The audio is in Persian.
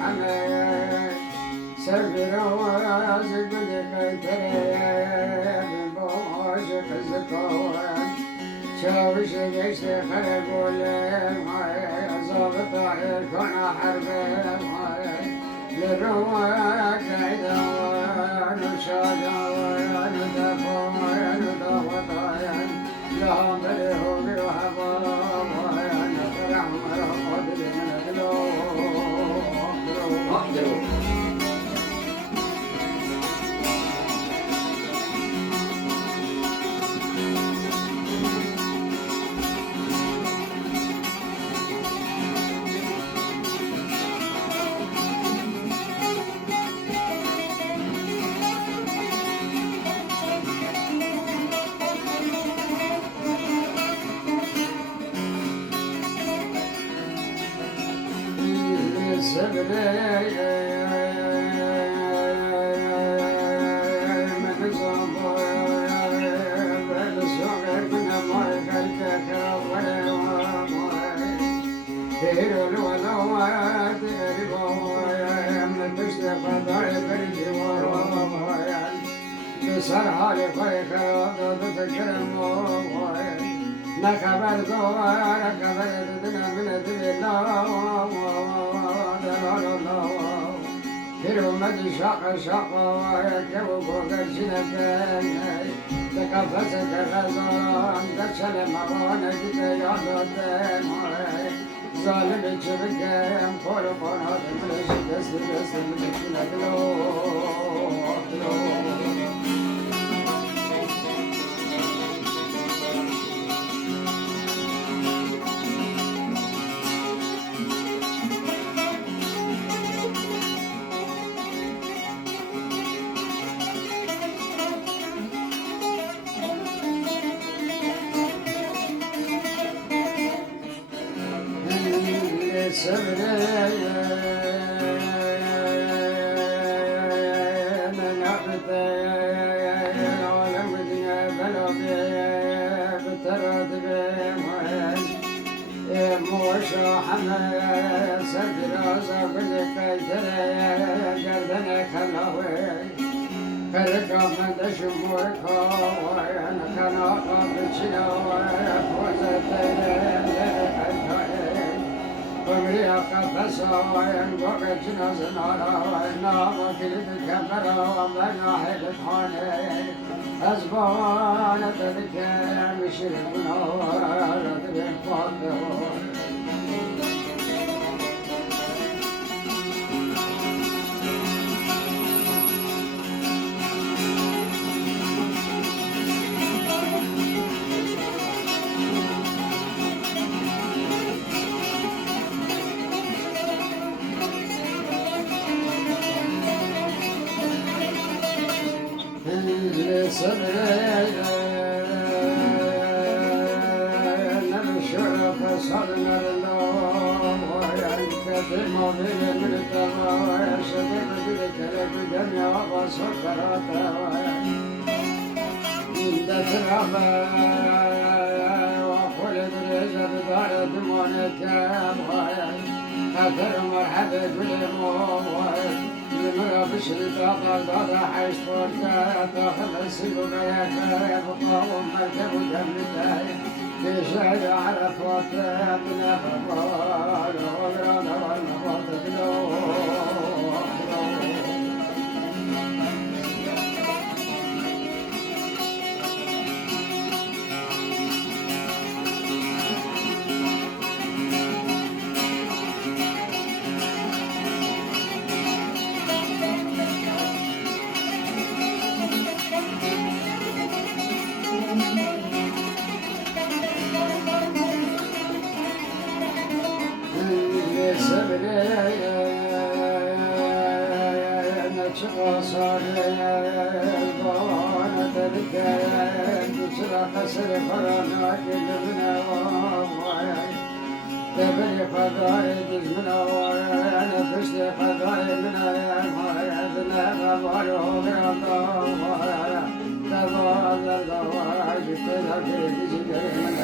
حماي سربي روازك بدك تريب بوش خزكوان شاوش جيش خلق وليم هاي ظابط يكون حربي هاي للرواق عدوان وشادوان ودفوان ودوطايان لهم بليهم بالوحبان فرحم رقود من أقدروا سرها لخيك تذكرم نخبر دوار خبر دنا من الله كرمد شق شق ويكب قرشنك تكفسك غزان دشل موانك تيادت ظالم جبك ينقل قنات ملش دست دست ملكنك أزبانة الكام شرق نورت بالفضل مرحبا بالموت لمرة بشري تاطر حيش فورتا تاخذ السيقو بياك بقاوم مركب ودم الداية في شهد عرفات من أفضل وغرانا والنبات بلو قصر خرانا جلبنا واموعي تبني خضايد من وانا فشت خضايد من اموعي ذنا غباره غرام واموعي تبال الله عجبت لك في جدر من